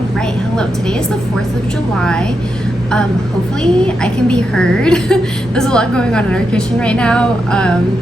Alright, hello. Today is the 4th of July. Hopefully I can be heard. There's a lot going on in our kitchen right now.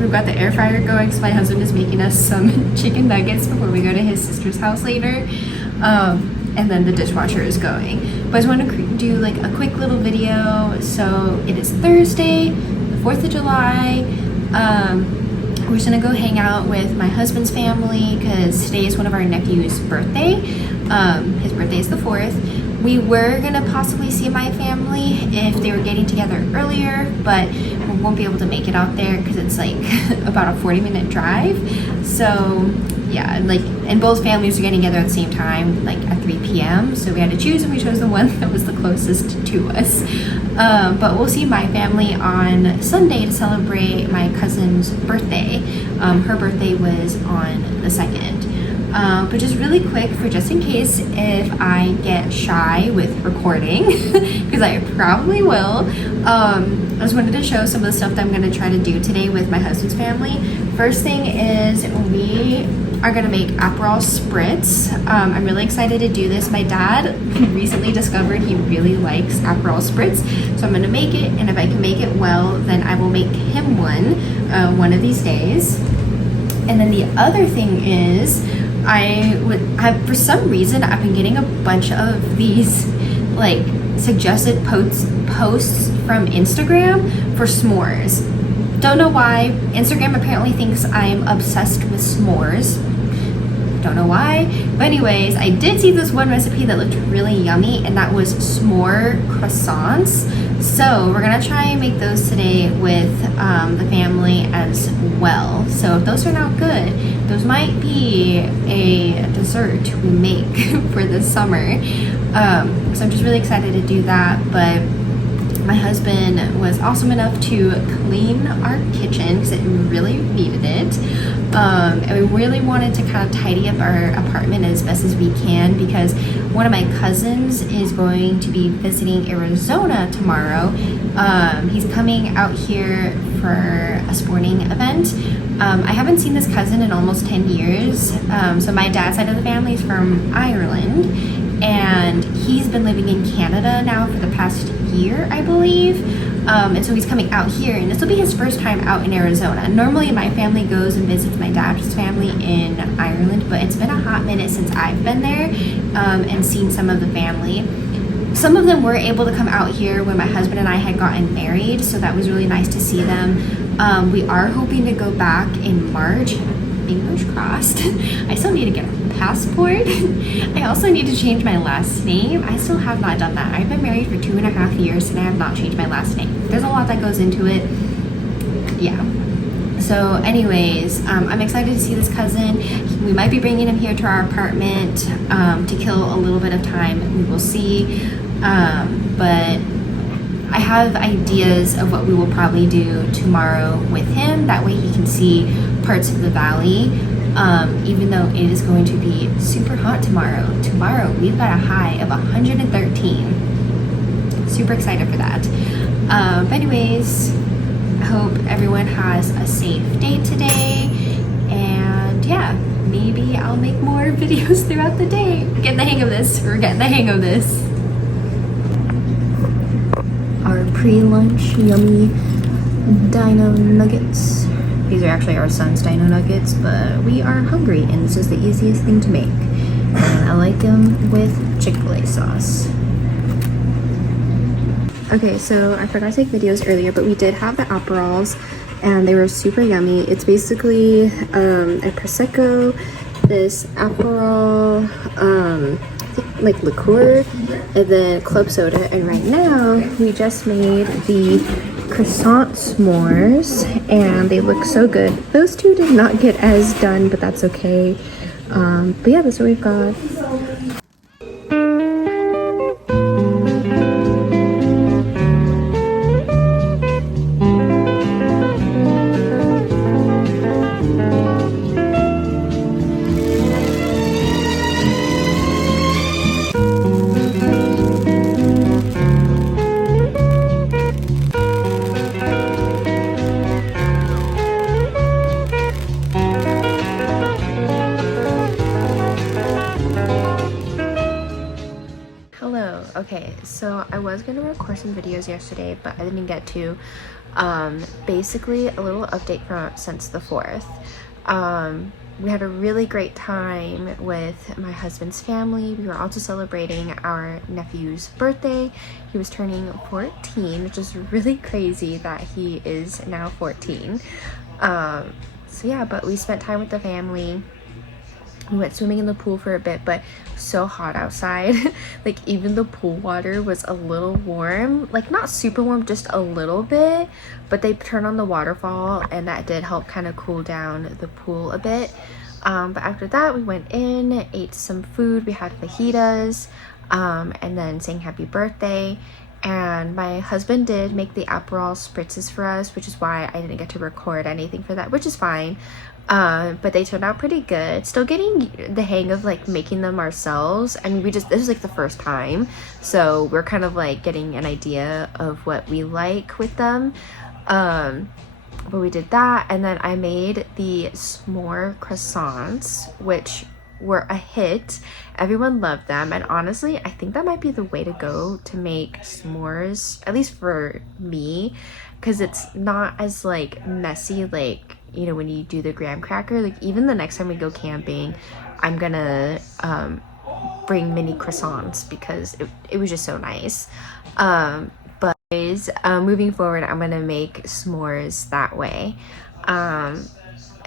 We've got the air fryer going, so my husband is making us some chicken nuggets before we go to his sister's house later. And then the dishwasher is going. But I just want to do like a quick little video. So it is Thursday, the 4th of July. We're just gonna go hang out with my husband's family because today is one of our nephew's birthday. His birthday is the 4th. We were gonna possibly see my family if they were getting together earlier, but we won't be able to make it out there because it's like about a 40-minute drive. So yeah, and both families are getting together at the same time, like at 3 p.m. So we had to choose, and we chose the one that was the closest to us. But we'll see my family on Sunday to celebrate my cousin's birthday. Her birthday was on the 2nd. But just really quick, for just in case if I get shy with recording, because I probably will, I just wanted to show some of the stuff that I'm going to try to do today with my husband's family. First thing is we are going to make Aperol Spritz. I'm really excited to do this. My dad recently discovered he really likes Aperol Spritz, so I'm going to make it, and if I can make it well, then I will make him one of these days. And then the other thing is for some reason I've been getting a bunch of these like suggested posts from Instagram for s'mores. Don't know why. Instagram apparently thinks I'm obsessed with s'mores. Don't know why. But anyways, I did see this one recipe that looked really yummy, and that was s'more croissants. So we're gonna try and make those today with the family as well. So if those turn out good, those might be a dessert we make for this summer. So I'm just really excited to do that. But my husband was awesome enough to clean our kitchen because it really needed it. And we really wanted to kind of tidy up our apartment as best as we can because one of my cousins is going to be visiting Arizona tomorrow. He's coming out here for a sporting event. I haven't seen this cousin in almost 10 years. So my dad's side of the family is from Ireland, and he's been living in Canada now for the past year, I believe. And so he's coming out here, and this will be his first time out in Arizona. Normally my family goes and visits my dad's family in Ireland, but it's been a hot minute since I've been there and seen some of the family. Some of them were able to come out here when my husband and I had gotten married, so that was really nice to see them. We are hoping to go back in March. Fingers crossed. I still need to get a passport. I also need to change my last name. I still have not done that. I've been married for 2.5 years and I have not changed my last name. There's a lot that goes into it. Yeah. So anyways, I'm excited to see this cousin. We might be bringing him here to our apartment to kill a little bit of time. We will see. But I have ideas of what we will probably do tomorrow with him. That way he can see parts of the valley, even though it is going to be super hot tomorrow. Tomorrow we've got a high of 113. Super excited for that. But anyways, I hope everyone has a safe day today, and yeah, maybe I'll make more videos throughout the day. We're getting the hang of this. Our pre-lunch yummy dino nuggets. These are actually our son's dino nuggets, but we are hungry and this is the easiest thing to make. And I like them with Chick-fil-A sauce. Okay, so I forgot to take videos earlier, but we did have the Aperols and they were super yummy. It's basically a Prosecco, this Aperol, like liqueur, and then club soda. And right now we just made the croissant s'mores and they look so good. Those two did not get as done, but that's okay. But yeah, that's what we've got. Okay, so I was gonna record some videos yesterday, but I didn't get to. Basically, a little update from since the 4th. We had a really great time with my husband's family. We were also celebrating our nephew's birthday. He was turning 14, which is really crazy that he is now 14. So yeah, but we spent time with the family. We went swimming in the pool for a bit, but so hot outside. Like, even the pool water was a little warm, like not super warm, just a little bit, but they turned on the waterfall and that did help kind of cool down the pool a bit. But after that, we went in, ate some food. We had fajitas, and then sang happy birthday. And my husband did make the Aperol spritzes for us, which is why I didn't get to record anything for that, which is fine. But they turned out pretty good. Still getting the hang of like making them ourselves. I mean, this was like the first time, so we're kind of like getting an idea of what we like with them. But we did that, and then I made the s'more croissants, which were a hit. Everyone loved them, and honestly, I think that might be the way to go to make s'mores, at least for me, because it's not as like messy, like, you know, when you do the graham cracker. Like, even the next time we go camping, I'm gonna bring mini croissants because it was just so nice. But moving forward, I'm gonna make s'mores that way.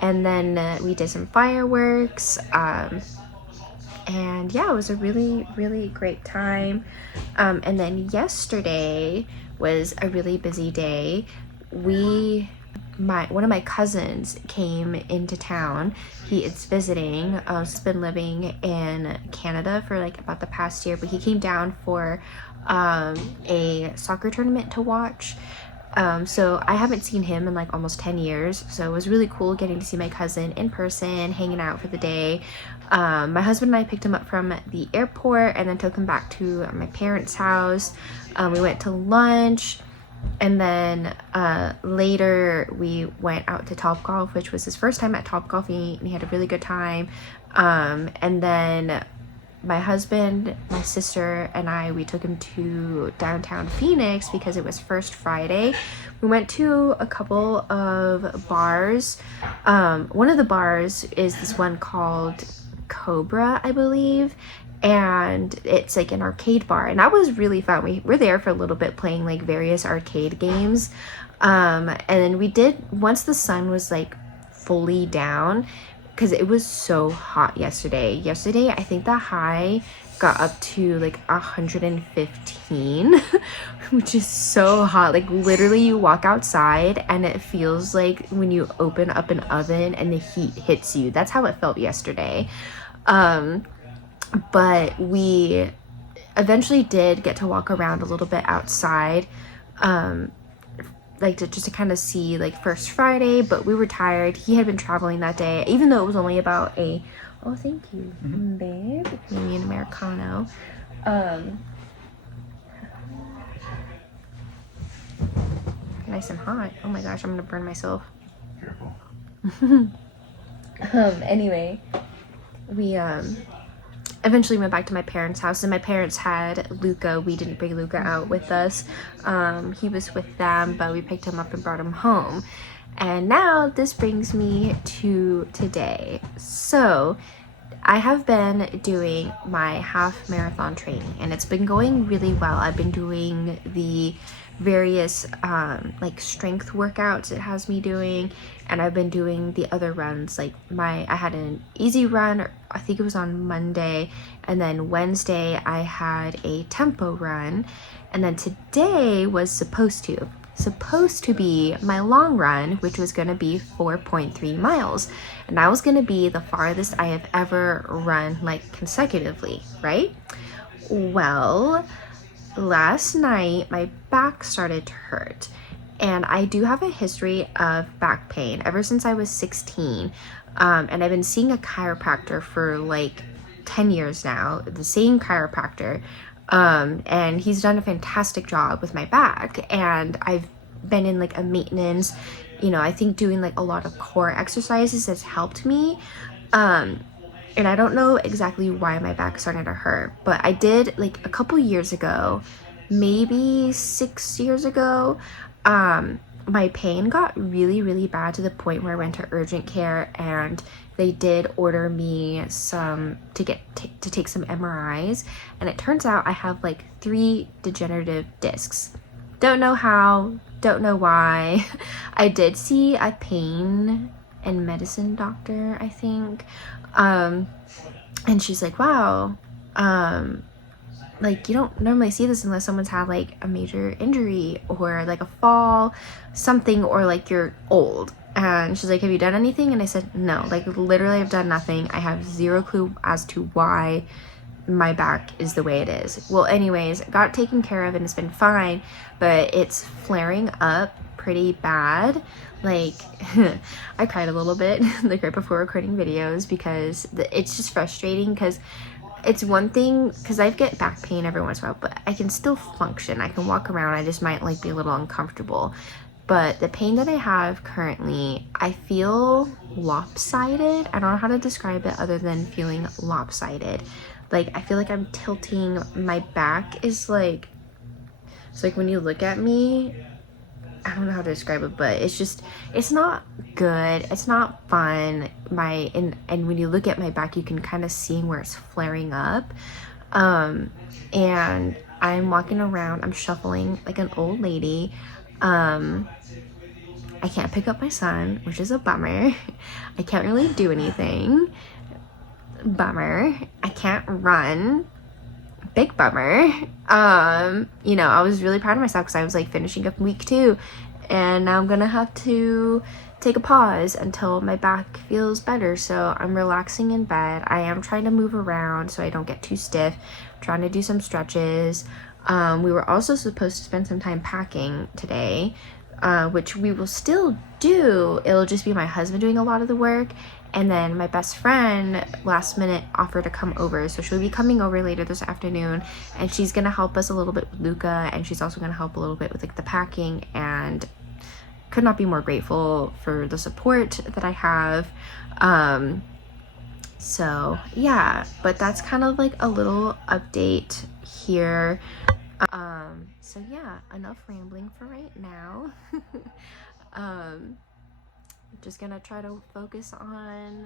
And then we did some fireworks, and yeah, it was a really, really great time. And then yesterday was a really busy day. One of my cousins came into town. He is visiting. He's been living in Canada for like about the past year, but he came down for a soccer tournament to watch. So I haven't seen him in like almost 10 years, so it was really cool getting to see my cousin in person, hanging out for the day. My husband and I picked him up from the airport and then took him back to my parents' house. We went to lunch, and then later we went out to Topgolf, which was his first time at Topgolf, and he had a really good time. And then my husband, my sister, and we took him to downtown Phoenix because it was First Friday. We went to a couple of bars. One of the bars is this one called Cobra, I believe, and it's like an arcade bar, and that was really fun. We were there for a little bit playing like various arcade games, and then we did, once the sun was like fully down, because it was so hot yesterday. I think the high got up to like 115, which is so hot. Like, literally you walk outside and it feels like when you open up an oven and the heat hits you. That's how it felt yesterday. But we eventually did get to walk around a little bit outside, like just to kind of see like First Friday, but we were tired. He had been traveling that day, even though it was only about oh, thank you, babe. Maybe an Americano. Nice and hot. Oh my gosh, I'm gonna burn myself. Careful. Anyway, we eventually went back to my parents' house, and my parents had Luca. We didn't bring Luca out with us. He was with them, but we picked him up and brought him home. And now this brings me to today. So I have been doing my half marathon training, and it's been going really well. I've been doing the various like strength workouts it has me doing, and I've been doing the other runs. Like, I had an easy run, I think it was on Monday, and then Wednesday I had a tempo run, and then today was supposed to be my long run, which was going to be 4.3 miles, and that was going to be the farthest I have ever run like consecutively, right? Well, last night my back started to hurt, and I do have a history of back pain ever since I was 16, and I've been seeing a chiropractor for like 10 years now, the same chiropractor, and he's done a fantastic job with my back, and I've been in like a maintenance, you know, I think doing like a lot of core exercises has helped me, And I don't know exactly why my back started to hurt, but I did like a couple years ago, maybe 6 years ago, my pain got really bad to the point where I went to urgent care, and they did order me some to take some MRIs, and it turns out I have like 3 degenerative discs. Don't know how, don't know why. I did see a pain and medicine doctor, I think, and she's like, wow, like you don't normally see this unless someone's had like a major injury or like a fall, something, or like you're old. And she's like, have you done anything? And I said, no, like literally I've done nothing. I have zero clue as to why my back is the way it is. Well, anyways, got taken care of and it's been fine, but it's flaring up pretty bad. Like I cried a little bit like right before recording videos because it's just frustrating, because it's one thing, because I get back pain every once in a while, but I can still function. I can walk around. I just might like be a little uncomfortable. But the pain that I have currently, I feel lopsided. I don't know how to describe it other than feeling lopsided. Like I feel like I'm tilting. My back is like, it's like when you look at me, I don't know how to describe it, but it's just, it's not good. It's not fun. And when you look at my back, you can kind of see where it's flaring up. And I'm walking around, I'm shuffling like an old lady. I can't pick up my son, which is a bummer. I can't really do anything. Bummer. I can't run. Big bummer. You know, I was really proud of myself because I was like finishing up week 2, and now I'm gonna have to take a pause until my back feels better. So I'm relaxing in bed. I am trying to move around so I don't get too stiff. I'm trying to do some stretches. We were also supposed to spend some time packing today, which we will still do. It'll just be my husband doing a lot of the work. And then my best friend last minute offered to come over. So she'll be coming over later this afternoon, and she's gonna help us a little bit with Luca, and she's also gonna help a little bit with like the packing, and could not be more grateful for the support that I have. So yeah, but that's kind of like a little update here. So yeah, enough rambling for right now. Just gonna try to focus on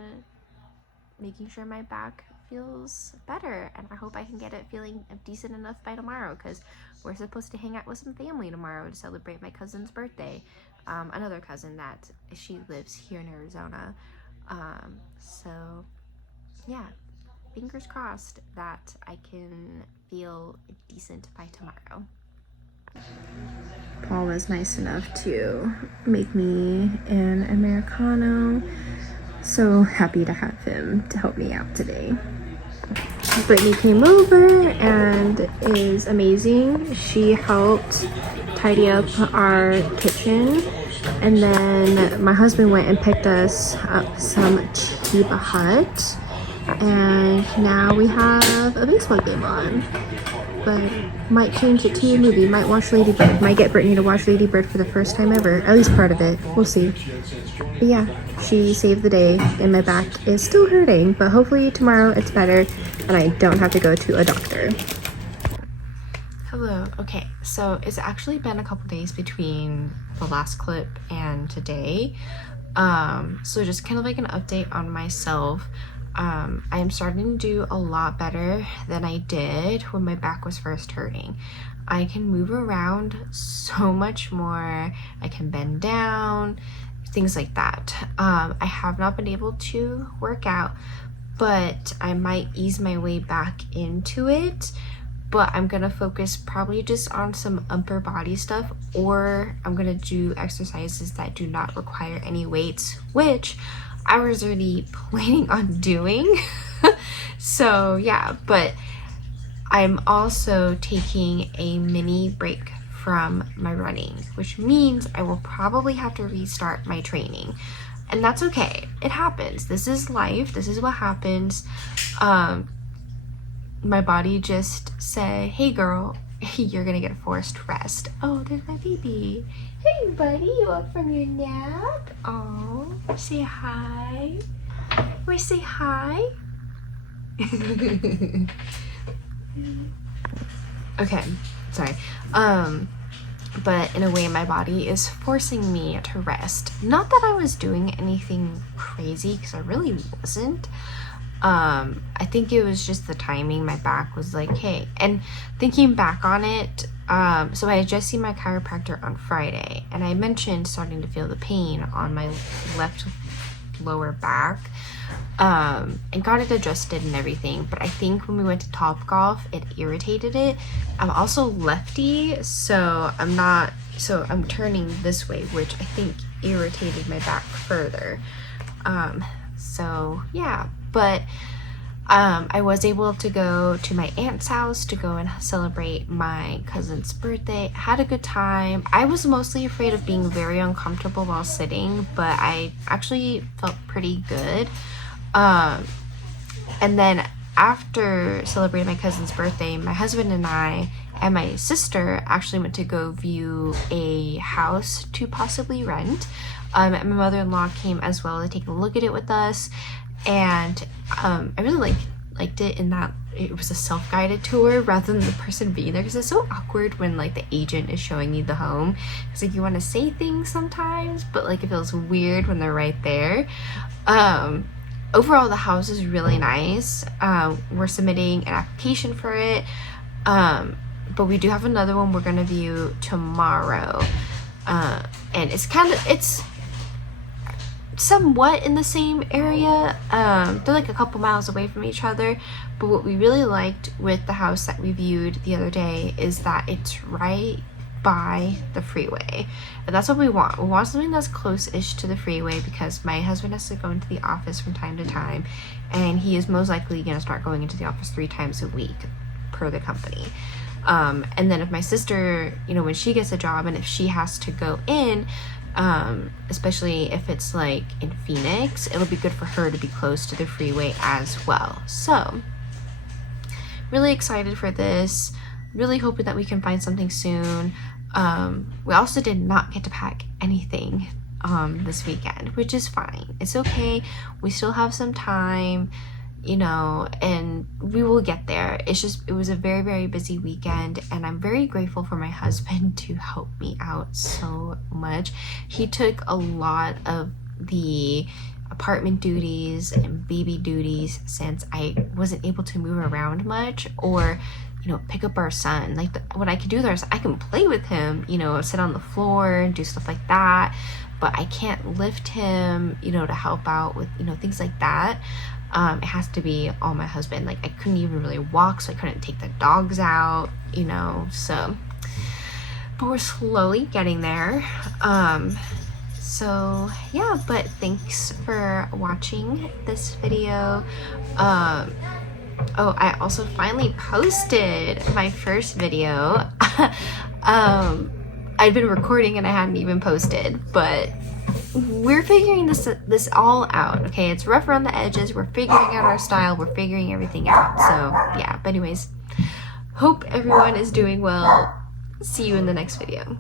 making sure my back feels better, and I hope I can get it feeling decent enough by tomorrow, because we're supposed to hang out with some family tomorrow to celebrate my cousin's birthday. Another cousin that she lives here in Arizona. So yeah, fingers crossed that I can feel decent by tomorrow. Paul was nice enough to make me an Americano. So happy to have him to help me out today. Brittany came over and is amazing. She helped tidy up our kitchen, and then my husband went and picked us up some Cheba Hut, and now we have a baseball game on. But might change it to a movie, might watch Lady Bird, might get Brittany to watch Lady Bird for the first time ever, at least part of it, we'll see. But yeah, she saved the day, and my back is still hurting, but hopefully tomorrow it's better and I don't have to go to a doctor. Hello. Okay, so it's actually been a couple days between the last clip and today, so just kind of like an update on myself. I am starting to do a lot better than I did when my back was first hurting. I can move around so much more. I can bend down, things like that. I have not been able to work out, but I might ease my way back into it. But I'm gonna focus probably just on some upper body stuff, or I'm gonna do exercises that do not require any weights, which I was already planning on doing. So yeah, but I'm also taking a mini break from my running, which means I will probably have to restart my training, and that's okay. It happens. This is life. This is what happens. My body just said, hey girl, you're gonna get a forced rest. Oh, there's my baby. Hey buddy, you up from your nap? Oh, say hi. Want to say hi? Okay, sorry. But in a way, my body is forcing me to rest. Not that I was doing anything crazy, because I really wasn't. I think it was just the timing. My back was like, hey. And thinking back on it, so I had just seen my chiropractor on Friday, and I mentioned starting to feel the pain on my left lower back, and got it adjusted and everything. But I think when we went to Topgolf, it irritated it. I'm also lefty, so I'm turning this way, which I think irritated my back further. So yeah, but I was able to go to my aunt's house to go and celebrate my cousin's birthday. Had a good time. I was mostly afraid of being very uncomfortable while sitting, but I actually felt pretty good. And then after celebrating my cousin's birthday, my husband and I and my sister actually went to go view a house to possibly rent. And my mother-in-law came as well to take a look at it with us. And I really liked it in that it was a self-guided tour rather than the person being there, because it's so awkward when like the agent is showing you the home. It's like you want to say things sometimes, but like it feels weird when they're right there. Overall, the house is really nice. We're submitting an application for it, but we do have another one we're gonna view tomorrow, and it's somewhat in the same area. They're like a couple miles away from each other, but what we really liked with the house that we viewed the other day is that it's right by the freeway, and that's what we want. We want something that's close-ish to the freeway, because my husband has to go into the office from time to time, and he is most likely going to start going into the office 3 times a week per the company. And then if my sister, when she gets a job and if she has to go in, especially if it's like in Phoenix, it'll be good for her to be close to the freeway as well. So really excited for this, really hoping that we can find something soon. We also did not get to pack anything this weekend, which is fine. It's okay, we still have some time, and we will get there. It was a very, very busy weekend, and I'm very grateful for my husband to help me out so much. He took a lot of the apartment duties and baby duties, since I wasn't able to move around much or pick up our son. Like what I can do there is I can play with him, sit on the floor and do stuff like that, but I can't lift him, to help out with, things like that. It has to be all my husband. Like I couldn't even really walk, so I couldn't take the dogs out, so, but we're slowly getting there. So yeah, but thanks for watching this video. Oh, I also finally posted my first video. I'd been recording and I hadn't even posted, but we're figuring this all out, okay? It's rough around the edges. We're figuring out our style. We're figuring everything out. So yeah, but anyways, hope everyone is doing well. See you in the next video.